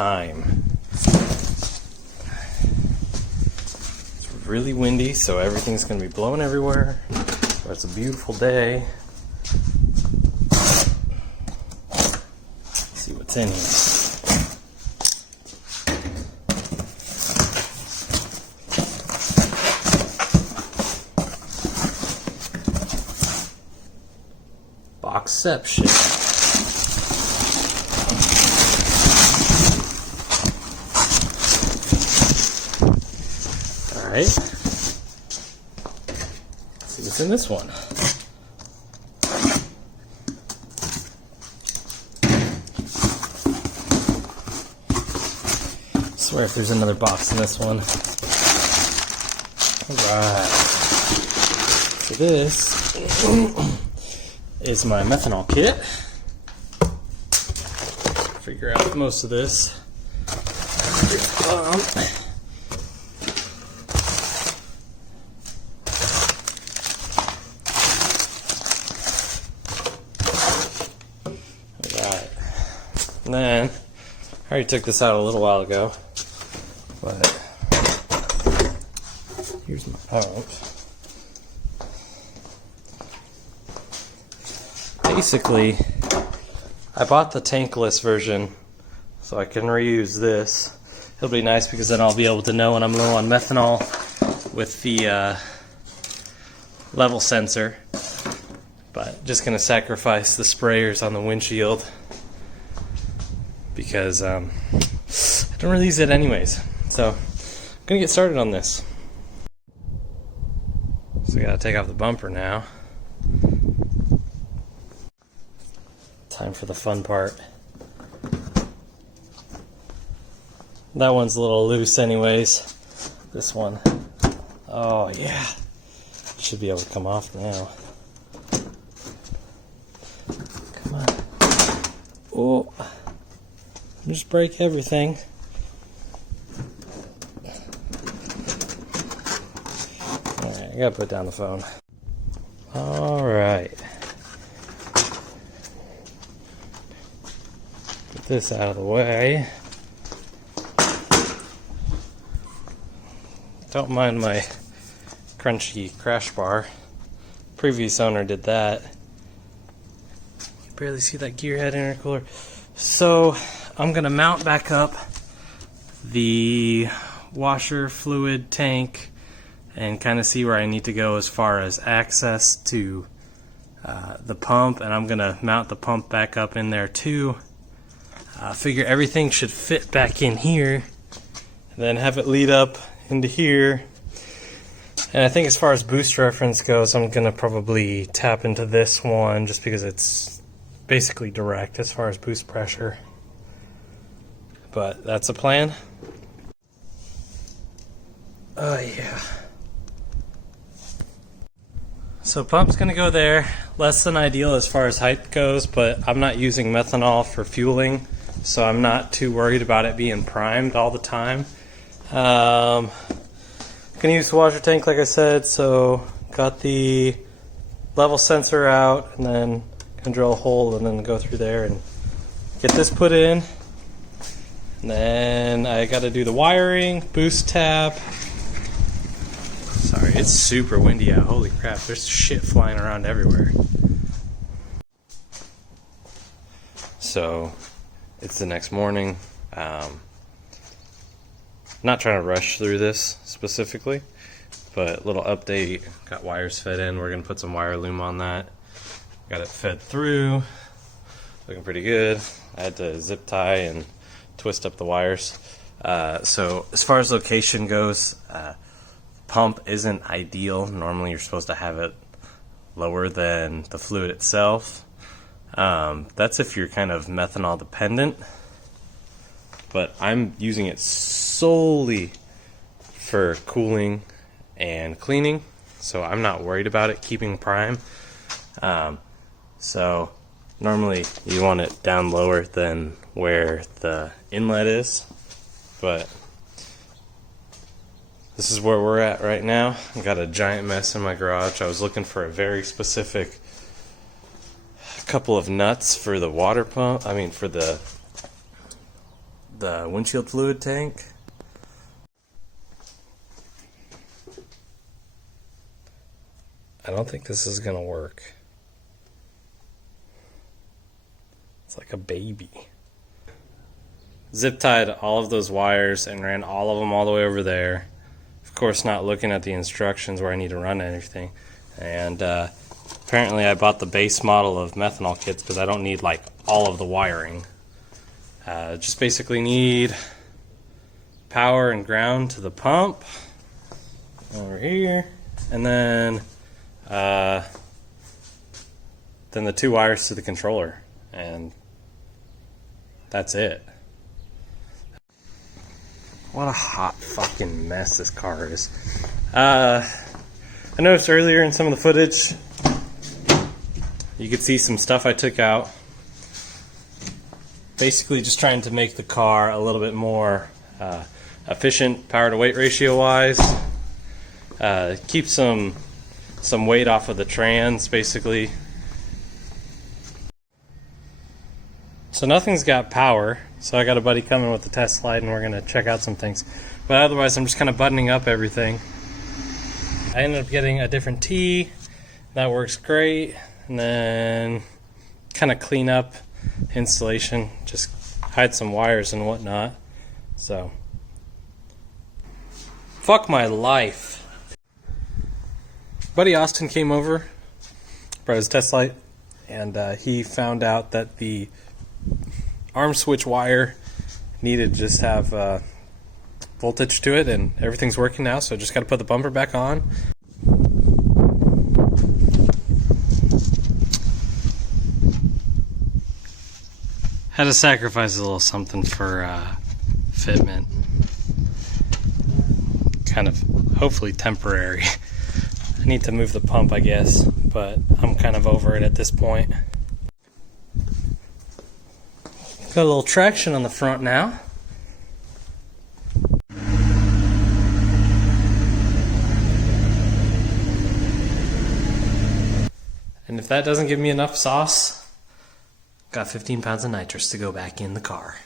time. It's really windy, so everything's going to be blowing everywhere. But it's a beautiful day. Let's see what's in here. Boxception. All right. Let's see what's in this one. I swear if there's another box in this one. All right. So this is my methanol kit. Figure out most of this. Alright. And then, I already took this out a little while ago, but here's my pump. Basically, I bought the tankless version so I can reuse this. It'll be nice because then I'll be able to know when I'm low on methanol with the level sensor. But just going to sacrifice the sprayers on the windshield because I don't really use it anyways. So I'm going to get started on this. So we got to take off the bumper now. Time for the fun part. That one's a little loose anyways. This one, oh yeah, should be able to come off now. Come on. Oh, just break everything. Alright, I gotta put down the phone. Alright. This out of the way. Don't mind my crunchy crash bar. Previous owner did that. You can barely see that gear head intercooler. So I'm gonna mount back up the washer fluid tank and kind of see where I need to go as far as access to the pump, and I'm gonna mount the pump back up in there too. Figure everything should fit back in here, and then have it lead up into here. And I think as far as boost reference goes, I'm going to probably tap into this one just because it's basically direct as far as boost pressure. But that's a plan. Oh yeah. So pump's going to go there. Less than ideal as far as height goes, but I'm not using methanol for fueling, so I'm not too worried about it being primed all the time. Gonna use the washer tank like I said, so got the level sensor out, and then gonna drill a hole and then go through there and get this put in. And then I gotta do the wiring, boost tap. Sorry, it's super windy out. Holy crap, there's shit flying around everywhere. So it's the next morning. Not trying to rush through this specifically, but little update. Got wires fed in. We're gonna put some wire loom on that. Got it fed through. Looking pretty good. I had to zip tie and twist up the wires. So as far as location goes, pump isn't ideal. Normally you're supposed to have it lower than the fluid itself. That's if you're kind of methanol dependent, but I'm using it solely for cooling and cleaning, so I'm not worried about it keeping prime. So normally you want it down lower than where the inlet is, but this is where we're at right now. I've got a giant mess in my garage. I was looking for a very specific couple of nuts for the water pump, for the the windshield fluid tank. I don't think this is gonna work. It's like a baby. Zip tied all of those wires and ran all of them all the way over there. Of course, not looking at the instructions where I need to run anything. And apparently I bought the base model of methanol kits because I don't need like all of the wiring. Just basically need power and ground to the pump over here, and then the 2 wires to the controller, and that's it. What a hot fucking mess this car is. I noticed earlier in some of the footage you could see some stuff I took out. Basically just trying to make the car a little bit more efficient power to weight ratio wise. Keep some weight off of the trans basically. So nothing's got power, so I got a buddy coming with the test slide and we're going to check out some things. But otherwise I'm just kind of buttoning up everything. I ended up getting a different T, that works great, and then kind of clean up installation, just hide some wires and whatnot. So, fuck my life. Buddy Austin came over, brought his test light, and he found out that the arm switch wire needed to just have voltage to it, and everything's working now, so just got to put the bumper back on. Had to sacrifice a little something for fitment. Kind of, hopefully temporary. I need to move the pump, I guess, but I'm kind of over it at this point. Got a little traction on the front now. And if that doesn't give me enough sauce, got 15 pounds of nitrous to go back in the car.